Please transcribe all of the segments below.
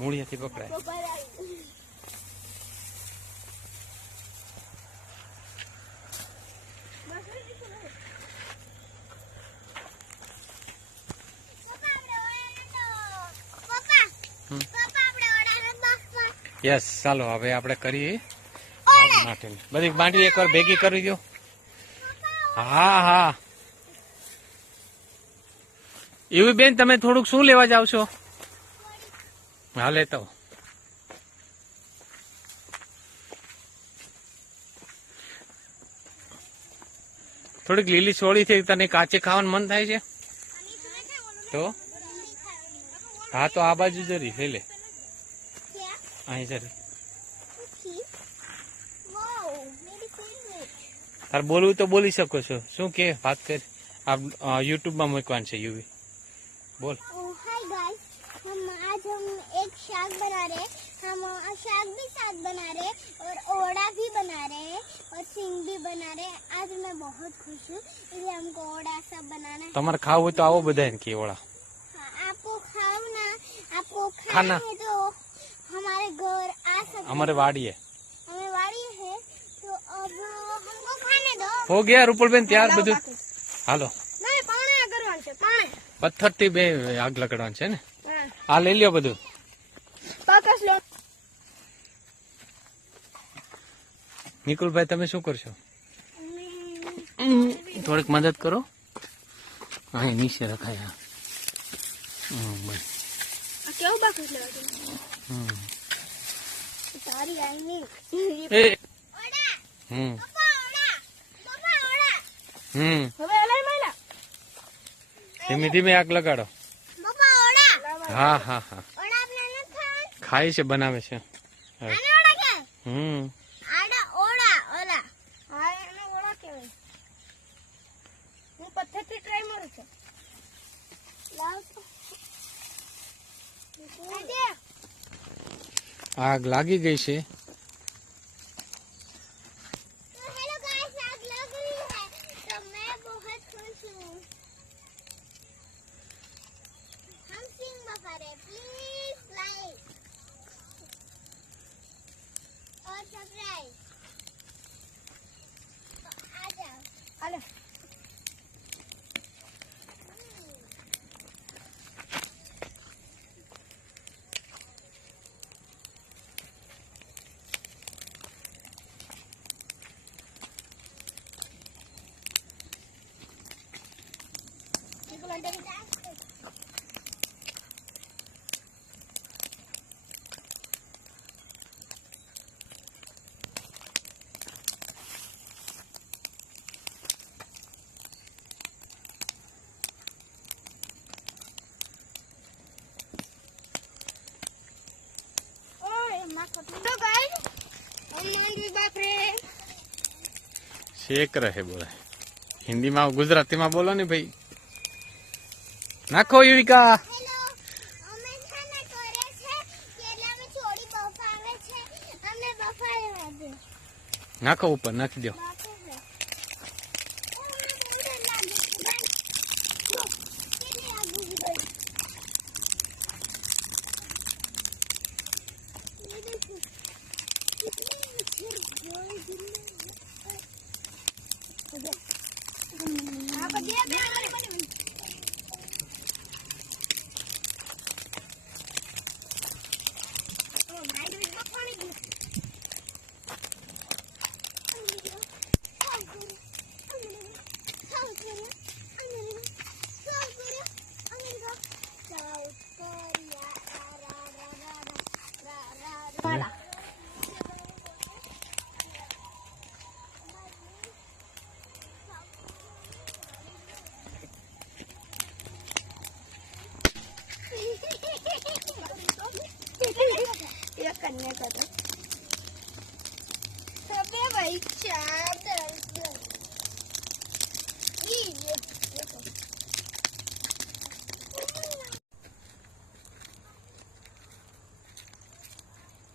મૂળિયાથી પકડાય. યસ, ચાલો હવે આપણે કરીએ બધી માંડવી એકવાર ભેગી કરી દો. હા હા, એવી બેન તમે થોડુંક શું લેવા જાવ છો? હાલે તો થોડીક લીલી છોડી છે, તને કાચે ખાવાનું મન થાય છે તો હા, તો આ બાજુ જરી લઈ લે, અહીં જરી. તાર બોલવું તો બોલી શકો છો. શું કે વાત કરી? आप यूट्यूब में मुकवान से यूवी बोल. हाय गाइस, आज हम एक शाक बना रहे हैं. हम शाक भी साथ बना रहे हैं और ओड़ा भी बना रहे हैं और सिंग भी बना रहे हैं. आज मैं बहुत खुश हूँ, इसलिए हमको ओड़ा सब बनाना है. તમારે ખાવું હોય તો આવો બધા ને કે ઓળા. हाँ, आपको खाओ ना, आपको खाना है तो हमारे घर आ सकते. हमारे वाड़ी है, हमें वाड़ी है तो अब हमको खाने दो. हो गया રૂપલબેન ત્યાર બધું. હાલો, नहीं पानी करवान છે, पानी પથ્થર થી બે આગ લગાડવાનું છે ને. આ લઈ લ્યો બધું. પાકસ લો. નિકુલભાઈ તમે શું કરશો? થોડીક મદદ કરો. અહીં નીચે રખાય. કેવું બાકસ લેવા છે? તારી આઈ ની એ ઓડા હમ પપ્પા ઓડા હમ હવે અલાઈ માલા ધીમે ધીમે આગ લગાડો. પપ્પા ઓડા હા હા હા, ઓડા આપને ન ખાય. ખાય છે, બનાવે છે. આને ઓડા કે આડા ઓડા ઓલા હા એને ઓડા કહેવાય. હું પથ્થરથી ટ્રાય મારું છું. લાવ તો આજે આગ લાગી ગઈ છે. तो हेलो गाइस, आग लग रही है तो मैं बहुत खुश हूँ. हम सिंग बफा रहे, प्लीज लाइक और सब्सक्राइब. तो आ जाओ. हेलो तो गाइस, हम भी बाप रे શેક રહે બોલાય. હિન્દીમાં ગુજરાતીમાં બોલો ને ભાઈ. નાખો યુવિકા. હેલો, અમે ખાના કરે છે કેટલામાં છોડી બફાવે છે. અમે બફાવે છે. નાખો ઉપર, નાખી દો. ये करने का तो सबे भाई चादर ये देखो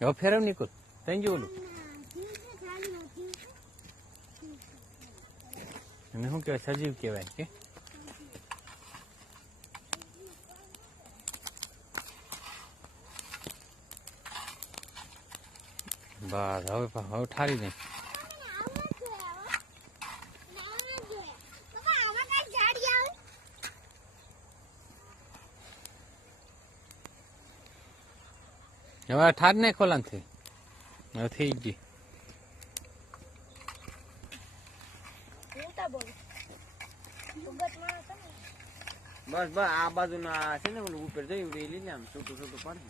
હવે ફેરવ નિકુલ. તઈ જો ઓલું એને શું કહેવાય? સજીવ કહેવાય કે બસ હવે હવે ઠારી નહીં. હવે ઠાર નહીં ખોલાનથી હવે થઈ ગઈ. બસ બસ આ બાજુ ના છે ને ઓલું ઉપર જઈ લઈ ને આમ છોટું છોટું પાડે.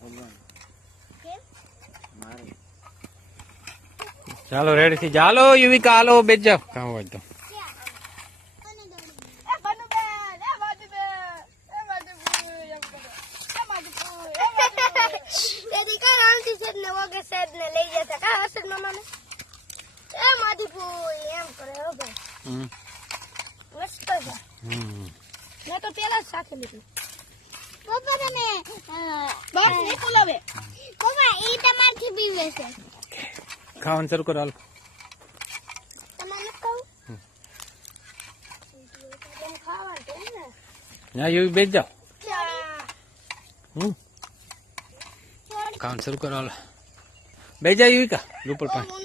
ભગવાન મારે ચાલો રેડી થઈ જા. હાલો યુવિકા હાલો બેસ જાવ કામ હોય તો. હમ. હમ. મેં તો પેલા જ સાથે લીધું. પપ્પા તમે બોક્સ નહીં ખોલાવે. પપ્પા એ તમારથી બીવે છે. ખાવાનું શરૂ કરો હાલ. તમારે કહું ખાવાનું છે ને. ના યુવી બેસ જાવ. ખાવાનું શરૂ કરો હાલ. બેસ જા યુવિકા રૂપલ પાસે.